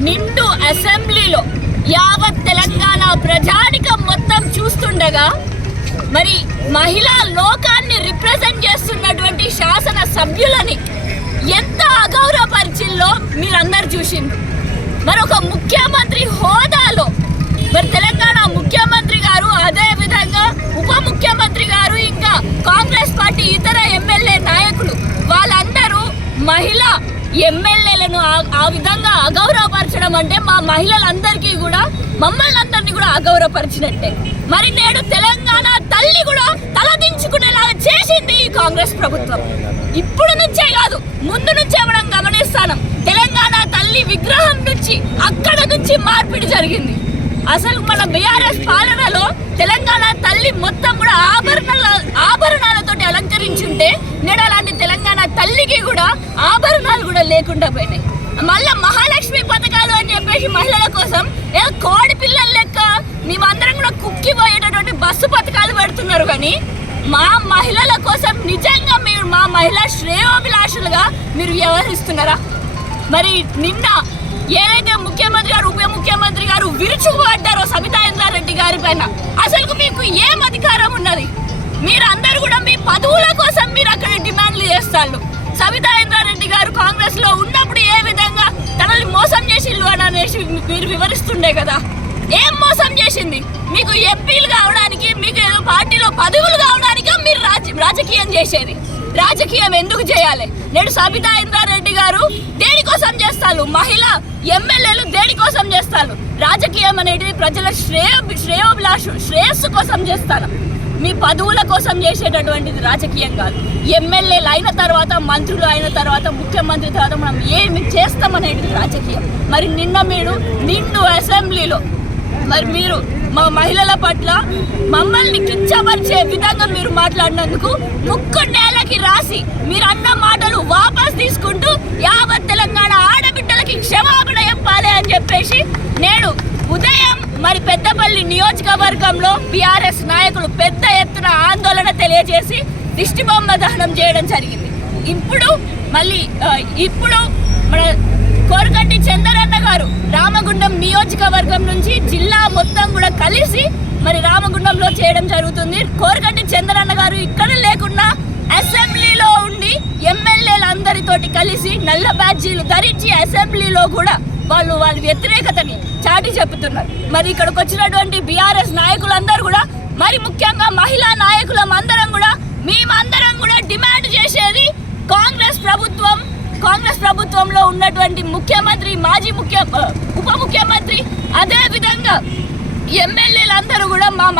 నిండు అసెంబ్లీలో యావత్ తెలంగాణ ప్రజానికం మొత్తం చూస్తుండగా మరి మహిళా లోకాన్ని రిప్రజెంట్ చేస్తున్నటువంటి శాసన సభ్యులని ఎంత అగౌరవపరిచిల్లో మీరందరు చూసింది మరి ఒక ముఖ్యమంత్రి హోదాలో మరి తెలంగాణ ముఖ్యమంత్రి గారు అదే విధంగా ఉప ముఖ్యమంత్రి గారు ఇంకా కాంగ్రెస్ పార్టీ ఇతర ఎమ్మెల్యే నాయకులు వాళ్ళందరూ మహిళా ఎమ్మెల్యేలను ఆ- విధంగా అగౌరవ అగౌరవపరచడం అంటే మా మహిళలందరికీ కూడా మమ్మల్ని అందరినీ కూడా అగౌరవపరిచినట్టే. మరి నేడు తెలంగాణ తల్లి కూడా తలదించుకునేలాగా చేసింది ఈ కాంగ్రెస్ ప్రభుత్వం. ఇప్పుడు నుంచే కాదు ముందు నుంచే మనం గమనిస్తాను. తెలంగాణ తల్లి విగ్రహం నుంచి అక్కడ నుంచి మార్పిడి జరిగింది. అసలు మన బీఆర్ఎస్ పాలనలో తెలంగాణ తల్లి మొత్తం కూడా ఆభరణాల ఆభరణాలతోటి అలంకరించుంటే నేడు అలాంటి తెలంగాణ తల్లికి కూడా ఆభరణాలు కూడా లేకుండా పోయినాయి. పథకాలు మహిళల కోసం ఏదో కోడి పిల్లల లెక్క మేమందరం కూడా కుక్కిపోయేటటువంటి బస్సు పథకాలు పెడుతున్నారు కానీ మా మహిళల కోసం నిజంగా మీరు మా మహిళా శ్రేయోభిలాషులుగా మీరు వ్యవహరిస్తున్నారా? మరి నిన్న ఏదైతే ముఖ్యమంత్రి గారు ఉప ముఖ్యమంత్రి గారు విరుచుకుపడ్డారో సబితా ఇంద్రారెడ్డి గారి పైన అసలు మీకు ఏం అధికారం ఉన్నది? మీరందరూ కూడా మీ పదవుల కోసం మీరు అక్కడ డిమాండ్లు చేస్తారు మీరు వివరిస్తుండే కదా. ఏం మోసం చేసింది? మీకు ఎంపీలు కావడానికి మీకు ఏదో పార్టీలో పదవులు కావడానికి మీరు రాజ రాజకీయం చేసేది. రాజకీయం ఎందుకు చేయాలి? నేడు సబితా ఇంద్రారెడ్డి గారు దేనికోసం చేస్తారు? మహిళ ఎమ్మెల్యేలు దేనికోసం చేస్తారు? రాజకీయం అనేది ప్రజల శ్రేయ శ్రేయోభిలాషు శ్రేయస్సు కోసం చేస్తాను. మీ పదవుల కోసం చేసేటటువంటిది రాజకీయం కాదు. ఎమ్మెల్యేలు అయిన తర్వాత మంత్రులు అయిన తర్వాత ముఖ్యమంత్రి తర్వాత మనం ఏమి చేస్తామనేది రాజకీయం. మరి నిన్న మీరు నిండు అసెంబ్లీలో మరి మీరు మా మహిళల పట్ల మమ్మల్ని కించపరిచే విధంగా మీరు మాట్లాడినందుకు ముక్కు నేలకి రాసి మీరు అన్న మాటలు వాపస్ తీసుకుంటూ యావత్ తెలంగాణ మరి పెద్దపల్లి నియోజకవర్గంలో బీఆర్ఎస్ నాయకులు పెద్ద ఎత్తున ఆందోళన తెలియజేసి దిష్టి బొమ్మ దహనం చేయడం జరిగింది. ఇప్పుడు మళ్ళీ ఇప్పుడు మన కోరకంటి చందరన్న గారు రామగుండం నియోజకవర్గం నుంచి జిల్లా మొత్తం కూడా కలిసి మరి రామగుండంలో చేయడం జరుగుతుంది. కోరకంటి చందరన్న గారు ఇక్కడ లేకుండా అసెంబ్లీలో ఉండి ఎమ్మెల్యేలందరితోటి కలిసి నల్ల బ్యాడ్జీలు ధరించి అసెంబ్లీలో కూడా వాళ్ళు వాళ్ళ వ్యతిరేకతని చాటి చెప్తున్నారు మరి ఇక్కడికి వచ్చినటువంటి బీఆర్ఎస్ నాయకులందరూ కూడా మరి ముఖ్యంగా మహిళా నాయకులం అందరం కూడా మేమందరం కూడా డిమాండ్ చేసేది కాంగ్రెస్ ప్రభుత్వం కాంగ్రెస్ ప్రభుత్వంలో ఉన్నటువంటి ముఖ్యమంత్రి మాజీ ముఖ్య ఉప ముఖ్యమంత్రి అదే విధంగా ఎమ్మెల్యేలందరూ కూడా మా